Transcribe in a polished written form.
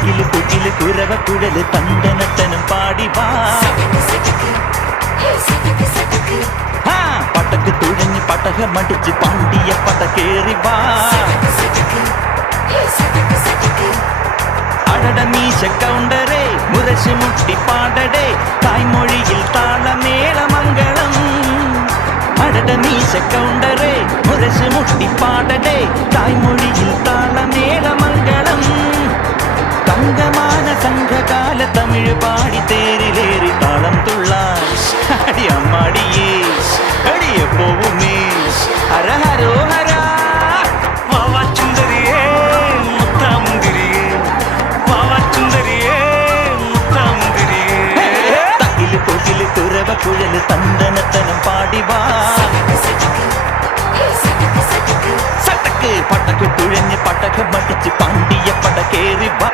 തകില് പുകില് കുരവ കുഴല് തണ്ടനത്തനും പാടി വാ. പടക്ക് തുഴഞ്ഞ് പടകമടിച്ച് പാണ്ടിയ പട കേറി വാ. അടട മീശ കൗണ്ടറേ മുരശ് മുട്ടി പാടടേ തായ്മൊഴിയിൽ താളമേളമംഗളം. അടട മീശ കൗണ്ടറേ മുരശ് മുട്ടി പാടടേ തായ്മൊഴിയിൽ താളമേളമംഗളം. തങ്കമാന സംഘകാല തമിഴ് പാടി തേരിലേറി താളം തുള്ളാൻ അടി അമ്മാടിയേ അടിയ പോവുമേ ഹര ഹരോ ഹര. വാവാച്ചുന്തരിയേ മുത്താമുന്തിരിയേ വാവാച്ചുന്തരിയേ മുത്താമുന്തിരിയേ. തകില് പുകില് കുരവ കുഴല് തണ്ടനത്തനം പാടി വാ. സട്ടക്ക് പടക്ക് തുഴഞ്ഞ് പടകമടിച്ച് പാണ്ടിയ പട കേറി വാ.